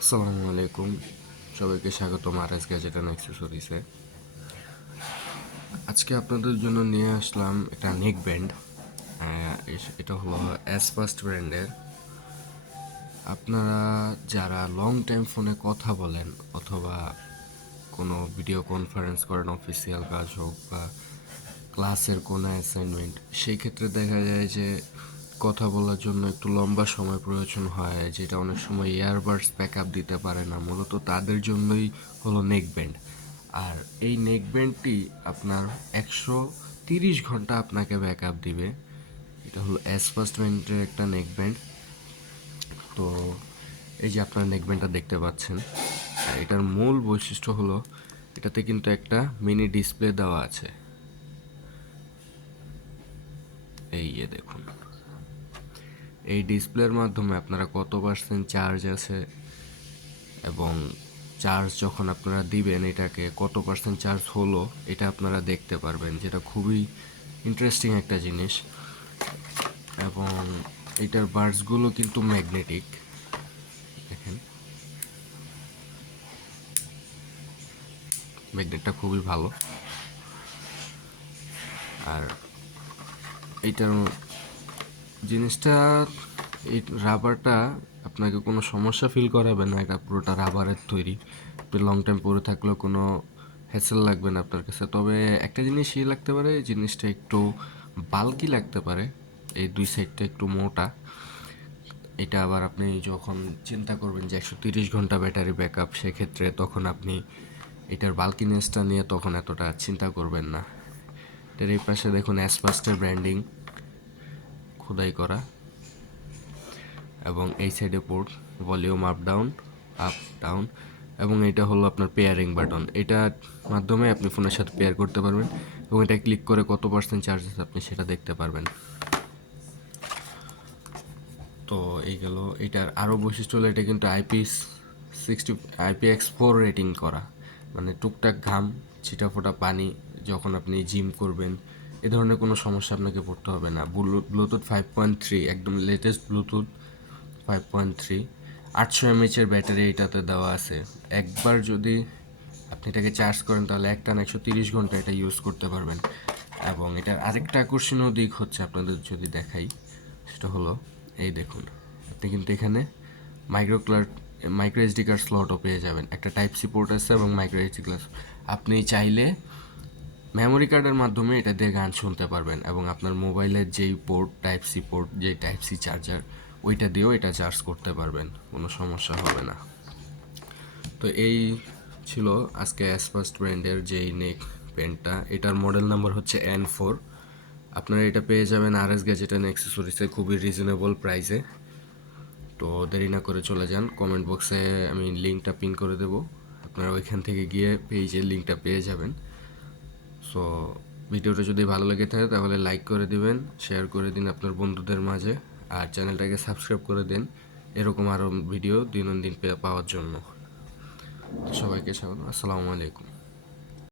আসসালামু আলাইকুম। সবাইকে স্বাগতম আর এস গ্যাজেট অ্যান্ড অ্যাক্সেসরিজে আজকে আপনাদের জন্য নিয়ে আসলাম একটা নেক ব্যান্ড এটা হলো এস ফার্স্ট ব্র্যান্ডের আপনারা যারা লং টাইম ফোনে কথা বলেন অথবা কোনো ভিডিও কনফারেন্স করেন অফিসিয়াল কাজ হোক বা ক্লাসের কোনো অ্যাসাইনমেন্ট সেই ক্ষেত্রে দেখা যায় যে কথা বলার জন্য একটু লম্বা সময় প্রয়োজন হয়, যেটা অনেক সময় ইয়ারবাডস ব্যাক আপ দিতে পারে না। মূলত তাদের জন্যই হলো নেক ব্যান্ড আর এই নেক ব্যান্ডটি আপনার একশো তিরিশ ঘণ্টা আপনাকে ব্যাক আপ দিবে। এটা হলো এস ফার্স্ট ব্যান্ডের একটা নেক ব্যান্ড তো এই যে আপনার নেক ব্যান্ডটা দেখতে পাচ্ছেন, আর এটার মূল বৈশিষ্ট্য হলো, এটাতে কিন্তু একটা মিনি ডিসপ্লে দেওয়া আছে। এই দেখুন। এই ডিসপ্লের মাধ্যমে আপনারা কত পার্সেন্ট চার্জ আছে এবং চার্জ যখন আপনারা দিবেন এটাকে কত পার্সেন্ট চার্জ হলো, এটা আপনারা দেখতে পারবেন। যেটা খুবই ইন্টারেস্টিং একটা জিনিস। এবং এটার বার্ডসগুলো কিন্তু ম্যাগনেটিক দেখেন। ম্যাগনেটটা খুবই ভালো। আর এইটার জিনিসটা, এই রাবারটা আপনাকে কোনো সমস্যা ফিল করাবে না, এটা পুরোটা রাবারের তৈরি। লং টাইম পরে থাকলেও কোনো হ্যাসেল লাগবে না আপনার কাছে। তবে একটা জিনিস ই লাগতে পারে জিনিসটা একটু বালকি লাগতে পারে, এই দুই সাইডটা একটু মোটা। এটা আবার আপনি যখন চিন্তা করবেন যে একশো তিরিশ ঘণ্টা ব্যাটারি ব্যাক আপ সেক্ষেত্রে তখন আপনি এটার বালকিনেসটা নিয়ে তখন এতটা চিন্তা করবেন না। এটার এই পাশে দেখুন অ্যাসপাস্টের ব্র্যান্ডিং খোদাই করা এবং এই সাইডে port volume up down up down এবং এটা হলো আপনার পেয়ারিং বাটন এটার মাধ্যমে আপনি ফোনের সাথে পেয়ার করতে পারবেন এবং এটা ক্লিক করে কত পার্সেন্ট চার্জ আছে আপনি সেটা দেখতে পারবেন। তো এই গেল, এটার আরও বৈশিষ্ট্য হলো এটা কিন্তু IP sixty IPX four rating করা। মানে টুকটাক ঘাম, ছিটাফোটা পানি যখন আপনি জিম করবেন এ ধরনের কোনো সমস্যা আপনাকে পড়তে হবে না। ব্লুটুথ ফাইভ পয়েন্ট থ্রি একদম latest Bluetooth five point three আটশো এমএচের ব্যাটারি এটাতে দেওয়া আছে। একবার যদি আপনি এটাকে চার্জ করেন, তাহলে একটা একশো তিরিশ ঘণ্টা এটা ইউজ করতে পারবেন। এবং এটার আরেকটা আকর্ষণীয় দিক হচ্ছে আপনাদের যদি দেখাই, সেটা হলো, এই দেখুন, আপনি কিন্তু এখানে মাইক্রো মাইক্রো এসডি কার্ড স্লটও পেয়ে যাবেন। একটা টাইপ সি পোর্ট আছে এবং মাইক্রো এসডি কার্ড আপনি চাইলে মেমোরি কার্ডের মাধ্যমে এটা দিয়ে গান শুনতে পারবেন এবং আপনার মোবাইলের যেই পোর্ট টাইপ সি পোর্ট যেই টাইপ সি চার্জার ওইটা দিয়েও এটা চার্জ করতে পারবেন। কোনো সমস্যা হবে না। তো এই ছিল আজকে অ্যাসপাস্ট ব্র্যান্ডের যেই নেক পেনটা এটার মডেল নাম্বার হচ্ছে এন ফোর আপনারা এটা পেয়ে যাবেন আর এস গ্যাজেট অ্যান্ড অ্যাক্সেসরিজে খুবই রিজনেবল প্রাইসে তো দেরি না করে চলে যান। কমেন্ট বক্সে আমি লিঙ্কটা পিন করে দেবো। আপনারা ওইখান থেকে গিয়ে পেজের লিঙ্কটা পেয়ে যাবেন। সো ভিডিওটা যদি ভালো লেগে থাকে, তাহলে লাইক করে দিবেন শেয়ার করে দিন আপনার বন্ধুদের মাঝে, আর চ্যানেলটাকে সাবস্ক্রাইব করে দিন। এরকম আরও ভিডিও দিন দিন পাওয়ার জন্য। সবাইকে স্বাগত, আসসালামু আলাইকুম।